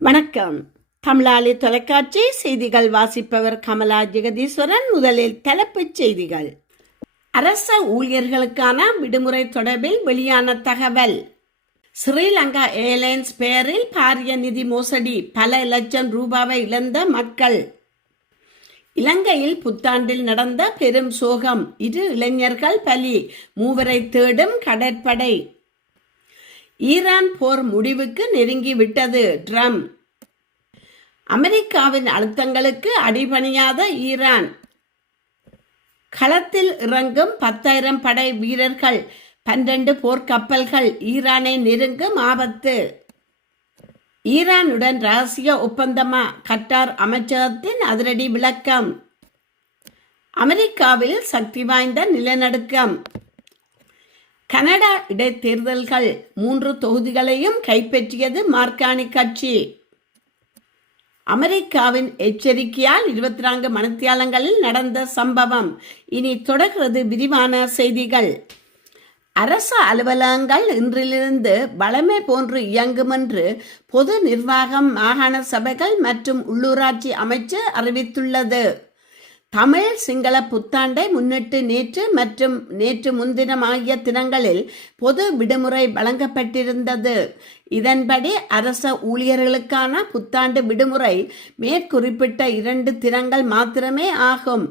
வணக்கம். தமிழாளி தொலைக்காட்சி செய்திகள் வாசிப்பவர் கமலா ஜெகதீஸ்வரன். முதலில் தலைப்புச் செய்திகள். அரச ஊழியர்களுக்கான விடுமுறை தொடர்பில் வெளியான தகவல். ஸ்ரீலங்கா ஏர்லைன்ஸ் பெயரில் பாரிய நிதி மோசடி, பல லட்சம் ரூபாவை இழந்த மக்கள். இலங்கையில் புத்தாண்டில் நடந்த பெரும் சோகம், 2 இளைஞர்கள் பலி, 3 தேடும் கடற்படை. ஈரான் போர் முடிவுக்கு நெருங்கிவிட்டது, ட்ரம்ப். அமெரிக்காவின் அழுத்தங்களுக்கு அடிபணியாத ஈரான். களத்தில் இறங்கும் 10,000 படை வீரர்கள், 12 போர்க்கப்பல்கள், ஈரானை நெருங்கும் ஆபத்து. ஈரானுடன் ரகசிய ஒப்பந்தமா? கட்டார் அமைச்சகத்தின் அதிரடி விளக்கம். அமெரிக்காவில் சக்தி வாய்ந்த நிலநடுக்கம். கனடா இடைத்தேர்தல்கள், 3 தொகுதிகளையும் கைப்பற்றியது மார்கானி கட்சி. அமெரிக்காவின் எச்சரிக்கையால் 24 மணித்தியாலங்களில் நடந்த சம்பவம். இனி தொடர்கிறது விரிவான செய்திகள். அரச அலுவலகங்கள் இன்றிலிருந்து வழமை போன்று இயங்கும் என்று பொது நிர்வாகம், மாகாண சபைகள் மற்றும் உள்ளூராட்சி அமைச்சு அறிவித்துள்ளது. தமிழ் சிங்கள புத்தாண்டை முன்னிட்டு நேற்று மற்றும் நேற்று முன்தினம் ஆகிய தினங்களில் பொது விடுமுறை வழங்கப்பட்டிருந்தது. இதன்படி அரச ஊழியர்களுக்கான புத்தாண்டு விடுமுறை மேற்குறிப்பிட்ட 2 தினங்கள் மாத்திரமே ஆகும்.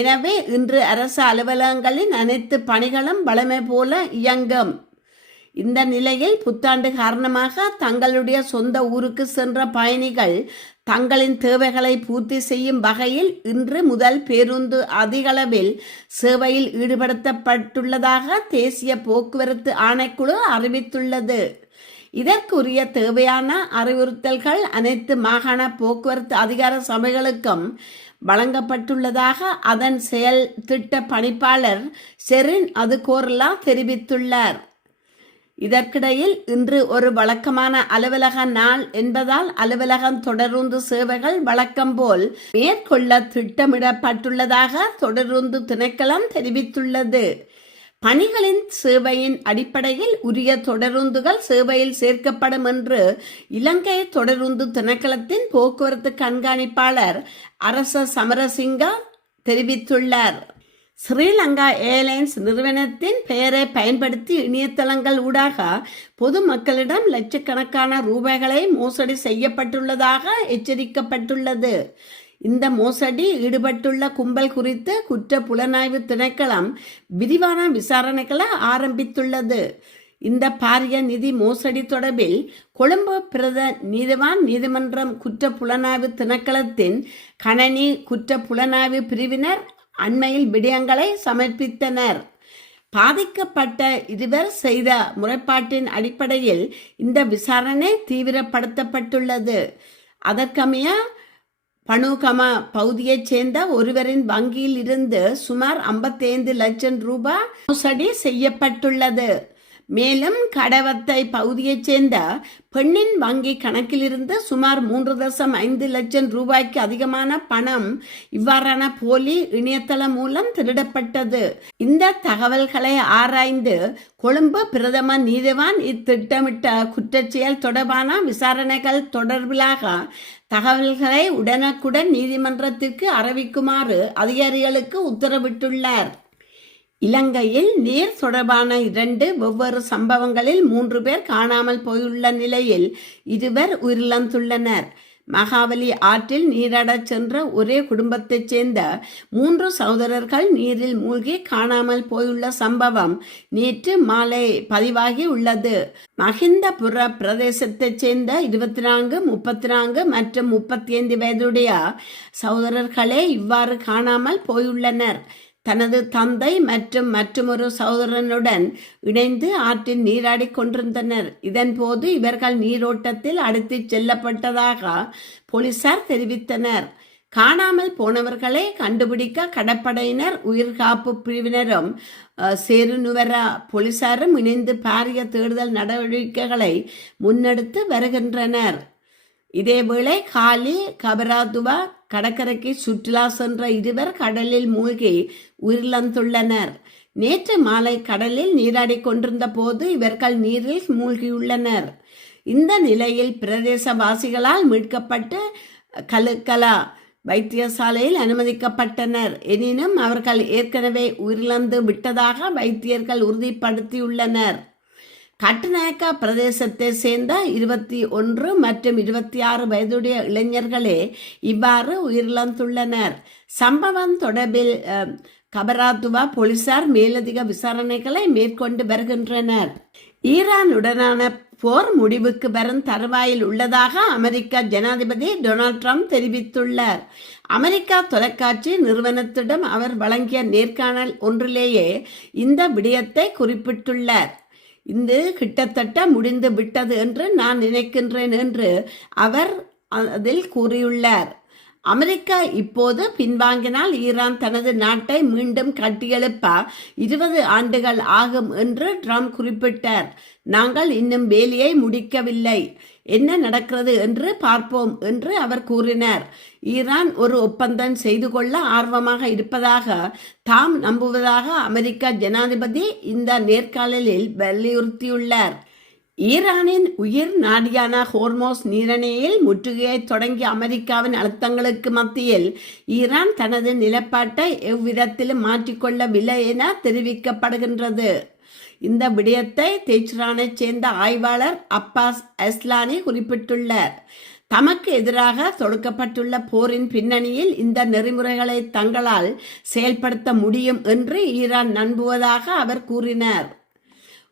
எனவே இன்று அரசு அலுவலகங்களின் அனைத்து பணிகளும் வழமை போல இயங்கும். இந்த நிலையில் புத்தாண்டு காரணமாக தங்களுடைய சொந்த ஊருக்கு சென்ற பயணிகள் தங்களின் தேவைகளை பூர்த்தி செய்யும் வகையில் இன்று முதல் பேருந்து அதிகளவில் சேவையில் ஈடுபடுத்தப்பட்டுள்ளதாக தேசிய போக்குவரத்து ஆணைக்குழு அறிவித்துள்ளது. இதற்குரிய தேவையான அறிவுறுத்தல்கள் அனைத்து மாகாண போக்குவரத்து அதிகார சபைகளுக்கும் வழங்கப்பட்டுள்ளதாக அதன் செயல் திட்ட பணிப்பாளர் செரின் அதுகோர்லா தெரிவித்துள்ளார். இதற்கிடையில் இன்று ஒரு வழக்கமான அலுவலக நாள் என்பதால் அலுவலகம் தொடருந்து சேவைகள் வழக்கம் போல் மேற்கொள்ள திட்டமிடப்பட்டுள்ளதாக தொடருந்து திணைக்களம் தெரிவித்துள்ளது. பணிகளின் சேவையின் அடிப்படையில் உரிய தொடருந்துகள் சேவையில் சேர்க்கப்படும் என்று இலங்கை தொடருந்து திணைக்களத்தின் போக்குவரத்து கண்காணிப்பாளர் அரச சமரசிங்க தெரிவித்துள்ளார். ஸ்ரீலங்கா ஏர்லைன்ஸ் நிறுவனத்தின் பெயரை பயன்படுத்தி இணையதளங்கள் ஊடாக பொதுமக்களிடம் லட்சக்கணக்கான ரூபாய்களை மோசடி செய்யப்பட்டுள்ளதாக எச்சரிக்கப்பட்டுள்ளது. இந்த மோசடி ஈடுபட்டுள்ள கும்பல் குறித்து குற்ற புலனாய்வு திணைக்களம் விரிவான விசாரணைகளை ஆரம்பித்துள்ளது. இந்த பாரிய நிதி மோசடி தொடர்பில் கொழும்பு பிரத நீதிவான் நீதிமன்றம் குற்ற புலனாய்வு திணைக்களத்தின் கணனி குற்ற புலனாய்வு பிரிவினர் அண்மையில் விடயங்களை சமர்ப்பித்தனர். பாதிக்கப்பட்ட 2 செய்த முறைப்பாட்டின் அடிப்படையில் இந்த விசாரணை தீவிரப்படுத்தப்பட்டுள்ளது. அதற்கமைய பணுகம பகுதியைச் சேர்ந்த ஒருவரின் வங்கியில் இருந்து சுமார் 55 லட்சம் ரூபாய் மோசடி செய்யப்பட்டுள்ளது. மேலும் கடவத்தை பகுதியைச் சேர்ந்த பெண்ணின் வங்கி கணக்கிலிருந்து சுமார் 3.5 லட்சம் ரூபாய்க்கு அதிகமான பணம் இவ்வாறான போலி இணையதளம் மூலம் திருடப்பட்டது. இந்த தகவல்களை ஆராய்ந்து கொழும்பு பிரதம நீதிவான் இத்திட்டமிட்ட குற்றச்செயல் தொடர்பான விசாரணைகள் தொடர்பிலாக தகவல்களை உடனுக்குடன் நீதிமன்றத்திற்கு அறிவிக்குமாறு அதிகாரிகளுக்கு உத்தரவிட்டுள்ளார். இலங்கையில் நீர் தொடர்பான 2 வெவ்வேறு சம்பவங்களில் 3 பேர் காணாமல் போயுள்ள நிலையில் 2 உயிரிழந்துள்ளனர். மகாவலி ஆற்றில் நீராடச் சென்ற ஒரே குடும்பத்தைச் சேர்ந்த 3 சகோதரர்கள் நீரில் மூழ்கி காணாமல் போயுள்ள சம்பவம் நேற்று மாலை பதிவாகி உள்ளது. மஹிந்தபுர பிரதேசத்தைச் சேர்ந்த 24, 34 மற்றும் 35 வயதுடைய சகோதரர்களே இவ்வாறு காணாமல் போயுள்ளனர். தனது தந்தை மற்றும் மற்றொரு சகோதரனுடன் இணைந்து ஆற்றில் நீராடி கொண்டிருந்தனர். இதன்போது இவர்கள் நீரோட்டத்தில் அடித்துச் செல்லப்பட்டதாக போலீசார் தெரிவித்தனர். காணாமல் போனவர்களை கண்டுபிடிக்க கடற்படையினர், உயிர்காப்பு பிரிவினரும் சேருநுவர போலீசாரும் இணைந்து பாரிய தேடுதல் நடவடிக்கைகளை முன்னெடுத்து வருகின்றனர். இதேவேளை காலி கபராதுவா கடற்கரைக்கு சுற்றுலா சென்ற 2 கடலில் மூழ்கி உயிரிழந்துள்ளனர். நேற்று மாலை கடலில் நீராடி கொண்டிருந்த போது இவர்கள் நீரில் மூழ்கியுள்ளனர். இந்த நிலையில் பிரதேசவாசிகளால் மீட்கப்பட்டு கலுக்கலா வைத்தியசாலையில் அனுமதிக்கப்பட்டனர். எனினும் அவர்கள் ஏற்கனவே உயிரிழந்து விட்டதாக வைத்தியர்கள் உறுதிப்படுத்தியுள்ளனர். கட்டுநாயக்கா பிரதேசத்தை சேர்ந்த 21 மற்றும் 26 வயதுடைய இளைஞர்களே இவ்வாறு உயிரிழந்துள்ளனர். சம்பவம் தொடர்பில் கபராத்துவா போலீசார் மேலதிக விசாரணைகளை மேற்கொண்டு வருகின்றனர். ஈரானுடனான போர் முடிவுக்கு வரும் தருவாயில் உள்ளதாக அமெரிக்க ஜனாதிபதி டொனால்ட் ட்ரம்ப் தெரிவித்துள்ளார். அமெரிக்கா தொலைக்காட்சி நிறுவனத்திடம் அவர் வழங்கிய நேர்காணல் ஒன்றிலேயே இந்த விடயத்தை குறிப்பிட்டுள்ளார். இது கிட்டத்தட்ட முடிந்து விட்டது என்று நான் நினைக்கின்றேன் என்று அவர் அதில் கூறியுள்ளார். அமெரிக்கா இப்போது பின்வாங்கினால் ஈரான் தனது நாட்டை மீண்டும் கட்டியெழுப்ப 20 ஆண்டுகள் ஆகும் என்று ட்ரம்ப் குறிப்பிட்டார். நாங்கள் இன்னும் வேலையை முடிக்கவில்லை, என்ன நடக்கிறது என்று பார்ப்போம் என்று அவர் கூறினார். ஈரான் ஒரு ஒப்பந்தம் செய்து கொள்ள ஆர்வமாக இருப்பதாக தாம் நம்புவதாக அமெரிக்க ஜனாதிபதி இந்த நேர்காணலில் வலியுறுத்தியுள்ளார். ஈரானின் உயிர் நாடியான ஹோர்மோஸ் நீரிணையில் முற்றுகையை தொடங்கிய அமெரிக்காவின் அழுத்தங்களுக்கு மத்தியில் ஈரான் தனது நிலைப்பாட்டை எவ்விதத்திலும் மாற்றிக்கொள்ளவில்லை என தெரிவிக்கப்படுகின்றது. இந்த விடயத்தை தெஹ்ரானைச் சேர்ந்த ஆய்வாளர் அப்பாஸ் அஸ்லானி குறிப்பிட்டுள்ளார். தமக்கு எதிராக தொடுக்கப்பட்டுள்ள போரின் பின்னணியில் இந்த நெறிமுறைகளை தங்களால் செயல்படுத்த முடியும் என்று ஈரான் நம்புவதாக அவர் கூறினார்.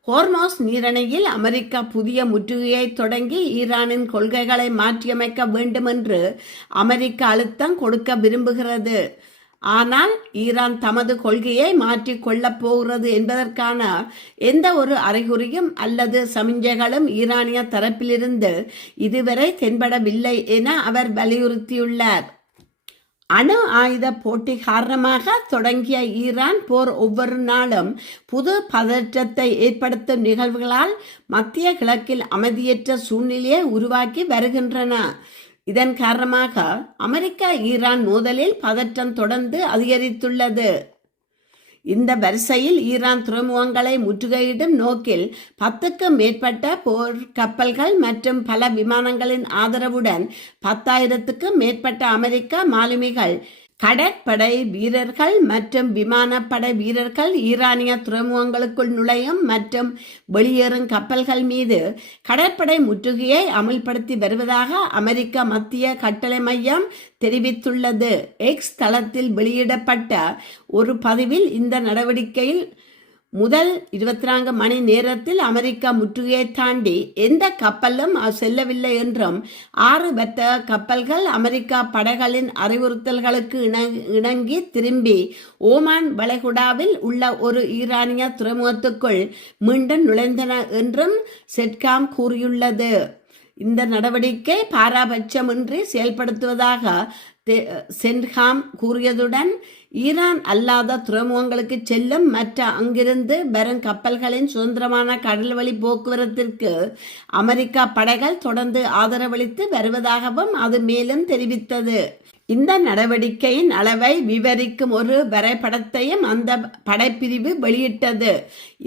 ஹோர்மோஸ் நீரிணையில் அமெரிக்கா புதிய முற்றுகையை தொடங்கி ஈரானின் கொள்கைகளை மாற்றியமைக்க வேண்டும் என்று அமெரிக்கா அழுத்தம் கொடுக்க விரும்புகிறது. ஆனால் ஈரான் தமது கொள்கையை மாற்றிக் கொள்ளப் போகிறது என்பதற்கான எந்த ஒரு அறிகுறியும் அல்லது சமிஞ்சைகளும் ஈரானிய தரப்பிலிருந்து இதுவரை தென்படவில்லை என அவர் வலியுறுத்தியுள்ளார். அணு ஆயுத போட்டி காரணமாக தொடங்கிய ஈரான் போர் ஒவ்வொரு நாளும் புது பதற்றத்தை ஏற்படுத்தும் நிகழ்வுகளால் மத்திய கிழக்கில் அமைதியற்ற சூழ்நிலையை உருவாக்கி வருகின்றன. இதன் காரணமாக அமெரிக்கா ஈரான் மோதலில் பதற்றம் தொடர்ந்து அதிகரித்துள்ளது. இந்த வரிசையில் ஈரான் துறைமுகங்களை முற்றுகையிடும் நோக்கில் 10க்கும் மேற்பட்ட போர் கப்பல்கள் மற்றும் பல விமானங்களின் ஆதரவுடன் 10,000க்கும் மேற்பட்ட அமெரிக்க மாலுமிகள், கடற்படை வீரர்கள் மற்றும் விமானப்படை வீரர்கள் ஈரானிய துறைமுகங்களுக்குள் நுழையும் மற்றும் வெளியேறும் கப்பல்கள் மீது கடற்படை முற்றுகையை அமல்படுத்தி வருவதாக அமெரிக்க மத்திய கட்டளை மையம் தெரிவித்துள்ளது. எக்ஸ் தளத்தில் வெளியிடப்பட்ட ஒரு பதிவில் இந்த நடவடிக்கையில் முதல் 24 மணி நேரத்தில் அமெரிக்கா முற்றுகையை தாண்டி எந்த கப்பலும் செல்லவில்லை என்றும் 6 வர்த்தக கப்பல்கள் அமெரிக்கா படைகளின் அறிவுறுத்தல்களுக்கு இணங்கி திரும்பி ஓமான் வளைகுடாவில் உள்ள ஒரு ஈரானிய துறைமுகத்துக்குள் மீண்டும் நுழைந்தன என்றும் செட்காம் கூறியுள்ளது. இந்த நடவடிக்கை பாராபட்சமின்றி செயல்படுத்துவதாக சென்ட்காம் கூறியதுடன் ஈரான் அல்லாத துறைமுகங்களுக்கு செல்லும் மற்ற அங்கிருந்து வரும் கப்பல்களின் சுதந்திரமான கடல்வழி போக்குவரத்திற்கு அமெரிக்கா படைகள் தொடர்ந்து ஆதரவளித்து வருவதாகவும் அது மேலும் தெரிவித்தது. இந்த நடவடிக்கையின் அளவை விவரிக்கும் ஒரு வரைபடத்தையும் அந்த படைப்பிரிவு வெளியிட்டது.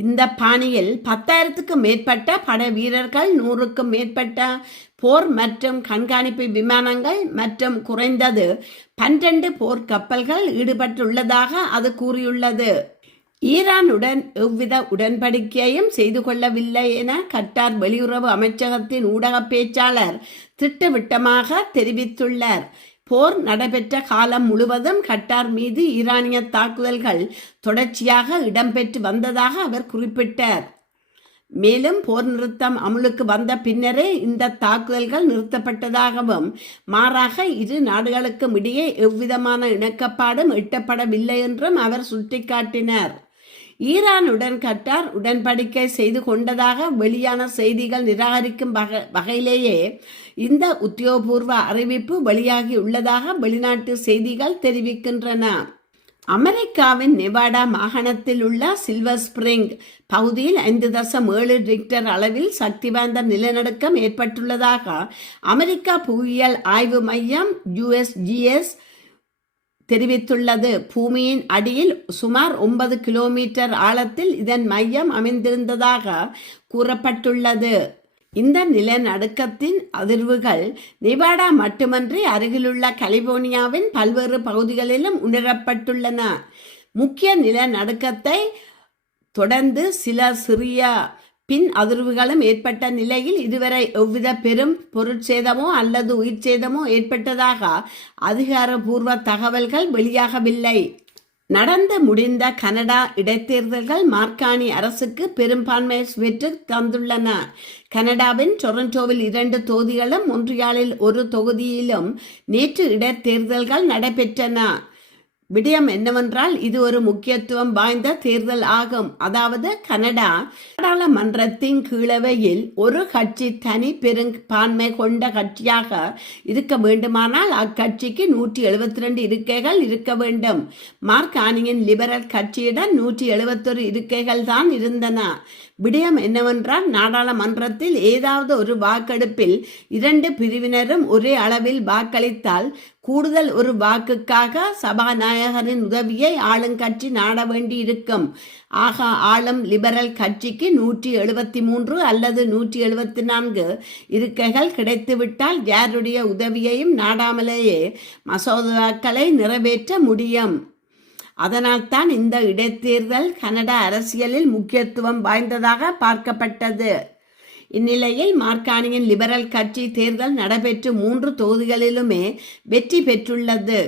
இந்த பாணியில் 10,000க்கும் மேற்பட்ட படை வீரர்கள், 100க்கும் மேற்பட்ட போர் மற்றும் கண்காணிப்பு விமானங்கள் மற்றும் குறைந்தது 12 போர் கப்பல்கள் ஈடுபட்டுள்ளதாக அது கூறியுள்ளது. ஈரானுடன் எவ்வித உடன்படிக்கையையும் செய்து கொள்ளவில்லை என கட்டார் வெளியுறவு அமைச்சகத்தின் ஊடக பேச்சாளர் திட்டவட்டமாக தெரிவித்துள்ளார். போர் நடைபெற்ற காலம் முழுவதும் கட்டார் மீது ஈரானிய தாக்குதல்கள் தொடர்ச்சியாக இடம்பெற்று வந்ததாக அவர் குறிப்பிட்டார். மேலும் போர் நிறுத்தம் அமுலுக்கு வந்த பின்னரே இந்த தாக்குதல்கள் நிறுத்தப்பட்டதாகவும் மாறாக இரு நாடுகளுக்கும் இடையே எவ்விதமான இணக்கப்பாடும் எட்டப்படவில்லை என்றும் அவர் சுட்டிக்காட்டினார். ஈரானுடன் கட்டார் உடன்படிக்கை செய்து கொண்டதாக வெளியான செய்திகள் நிராகரிக்கும் வகையிலேயே இந்த உத்தியோகபூர்வ அறிவிப்பு வெளியாகி உள்ளதாக வெளிநாட்டு செய்திகள் தெரிவிக்கின்றன. அமெரிக்காவின் நெவாடா மாகாணத்தில் உள்ள சில்வர் ஸ்பிரிங் பகுதியில் 5.7 ரிக்டர் அளவில் சக்தி வாய்ந்த நிலநடுக்கம் ஏற்பட்டுள்ளதாக அமெரிக்கா புவியியல் ஆய்வு மையம் USGS தெரிவித்துள்ளது. பூமியின் அடியில் சுமார் 9 கிலோமீட்டர் ஆழத்தில் இதன் மையம் அமைந்திருந்ததாக கூறப்பட்டுள்ளது. இந்த நிலநடுக்கத்தின் அதிர்வுகள் நெவாடா மட்டுமன்றி அருகிலுள்ள கலிபோர்னியாவின் பல்வேறு பகுதிகளிலும் உணரப்பட்டுள்ளன. முக்கிய நிலநடுக்கத்தை தொடர்ந்து சில சிறிய பின் அதிர்வுகளும் ஏற்பட்ட நிலையில் இதுவரை எவ்வித பெரும் பொருட்சேதமோ அல்லது உயிர் சேதமோ ஏற்பட்டதாக அதிகாரப்பூர்வ தகவல்கள் வெளியாகவில்லை. நடந்து முடிந்த கனடா இடைத்தேர்தல்கள் மார்கானி அரசுக்கு பெரும்பான்மை பெற்று தந்துள்ளன. கனடாவின் டொரண்டோவில் 2 தொகுதிகளும் மொன்றியாலில் 1 தொகுதியிலும் நேற்று இடைத்தேர்தல்கள் நடைபெற்றன. விடயம் என்னவென்றால் இது ஒரு முக்கியத்துவம் வாய்ந்த தேர்தல் ஆகும். அதாவது கனடா நாடாளுமன்றத்தின் கீழவையில் ஒரு கட்சி தனி பெரும்பான்மை கொண்ட கட்சியாக இருக்க வேண்டுமானால் அக்கட்சிக்கு 172 இருக்கைகள் இருக்க வேண்டும். மார்கானியின் லிபரல் கட்சியிடம் 171 இருக்கைகள் தான் இருந்தன. விடயம் என்னவென்றால் நாடாளுமன்றத்தில் ஏதாவது ஒரு வாக்கெடுப்பில் 2 பிரிவினரும் ஒரே அளவில் வாக்களித்தால் கூடுதல் ஒரு வாக்குக்காக சபாநாயகரின் உதவியை ஆளுங்கட்சி நாட வேண்டி இருக்கும். ஆக ஆளும் லிபரல் கட்சிக்கு 173 அல்லது 174 இருக்கைகள் கிடைத்துவிட்டால் யாருடைய உதவியையும் நாடாமலேயே மசோதாக்களை நிறைவேற்ற முடியும். அதனால்தான் இந்த இடைத்தேர்தல் கனடா அரசியலில் முக்கியத்துவம் வாய்ந்ததாக பார்க்கப்பட்டது. இந்நிலையில் மார்கானியின் லிபரல் கட்சி தேர்தல் நடைபெற்று 3 தொகுதிகளிலுமே வெற்றி பெற்றுள்ளது.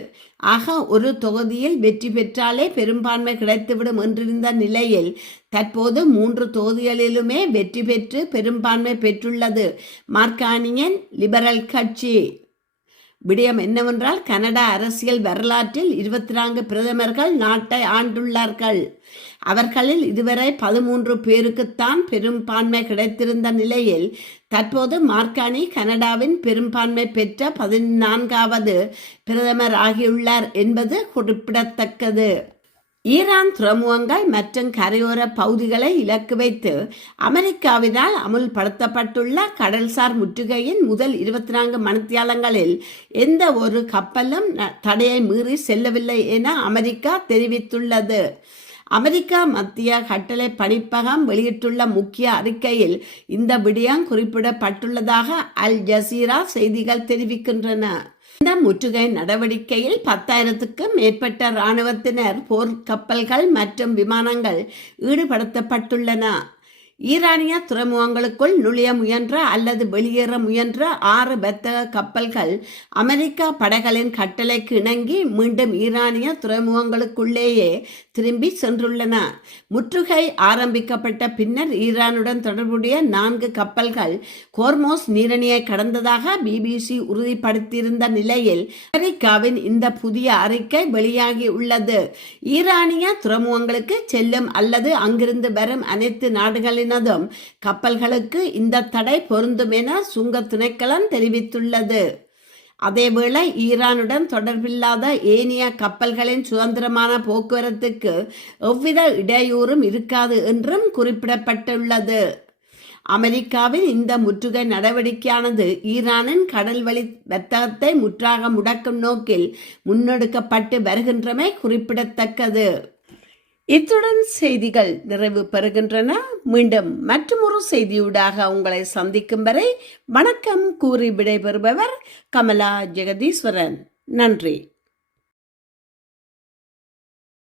ஆக ஒரு தொகுதியில் வெற்றி பெற்றாலே பெரும்பான்மை கிடைத்துவிடும் என்றிருந்த நிலையில் தற்போது 3 தொகுதிகளிலுமே வெற்றி பெற்று பெரும்பான்மை பெற்றுள்ளது மார்கானியின் லிபரல் கட்சி. விடயம் என்னவென்றால் கனடா அரசியல் வரலாற்றில் 24 பிரதமர்கள் நாட்டை ஆண்டுள்ளார்கள். அவர்களில் இதுவரை 13 பேருக்குத்தான் பெரும்பான்மை கிடைத்திருந்த நிலையில் தற்போது மார்கானி கனடாவின் பெரும்பான்மை பெற்ற 14வது பிரதமர் ஆகியுள்ளார் என்பது குறிப்பிடத்தக்கது. ஈரான் துறைமுகங்கள் மற்றும் கரையோர பகுதிகளை இலக்கு வைத்து அமெரிக்காவினால் அமுல்படுத்தப்பட்டுள்ள கடல்சார் முற்றுகையின் முதல் 24 மணித்தியாலங்களில் எந்த ஒரு கப்பலும் தடையை மீறி செல்லவில்லை என அமெரிக்கா தெரிவித்துள்ளது. அமெரிக்கா மத்திய கட்டளை பணிப்பகம் வெளியிட்டுள்ள முக்கிய அறிக்கையில் இந்த விடயம் குறிப்பிடப்பட்டுள்ளதாக அல் ஜசீரா செய்திகள் தெரிவிக்கின்றன. இந்த முற்றுகை நடவடிக்கையில் 10,000க்கும் மேற்பட்ட இராணுவத்தினர், போர் கப்பல்கள் மற்றும் விமானங்கள் ஈடுபடுத்தப்பட்டுள்ளன. ஈரானிய துறைமுகங்களுக்குள் நுழைய முயன்ற அல்லது வெளியேற முயன்ற 6 வர்த்தக கப்பல்கள் அமெரிக்கா படைகளின் கட்டளைக்கு இணங்கி மீண்டும் ஈரானிய துறைமுகங்களுக்குள்ளேயே திரும்பி சென்றுள்ளன. முற்றுகை ஆரம்பிக்கப்பட்ட பின்னர் ஈரானுடன் தொடர்புடைய 4 கப்பல்கள் ஹோர்மோஸ் நீரிணையை கடந்ததாக BBC உறுதிப்படுத்தியிருந்த நிலையில் அமெரிக்காவின் இந்த புதிய அறிக்கை வெளியாகி உள்ளது. ஈரானிய துறைமுகங்களுக்கு செல்லும் அல்லது அங்கிருந்து வரும் அனைத்து நாடுகளின் கப்பல்களுக்கு இந்த தடை பொருந்தும் என சுங்க திணைக்களம் தெரிவித்துள்ளது. அதேவேளை ஈரானுடன் தொடர்பில்லாத ஏனைய கப்பல்களின் சுதந்திரமான போக்குவரத்துக்கு எவ்வித இடையூறும் இருக்காது என்றும் குறிப்பிடப்பட்டுள்ளது. அமெரிக்காவின் இந்த முற்றுகை நடவடிக்கையானது ஈரானின் கடல்வழி வர்த்தகத்தை முற்றாக முடக்கும் நோக்கில் முன்னெடுக்கப்பட்டு வருகின்றமை குறிப்பிடத்தக்கது. இத்துடன் செய்திகள் நிறைவு பெறுகின்றன. மீண்டும் மற்றொரு செய்தியூடாக உங்களை சந்திக்கும் வரை வணக்கம் கூறி விடைபெறுபவர் கமலா ஜெகதீஸ்வரன். நன்றி.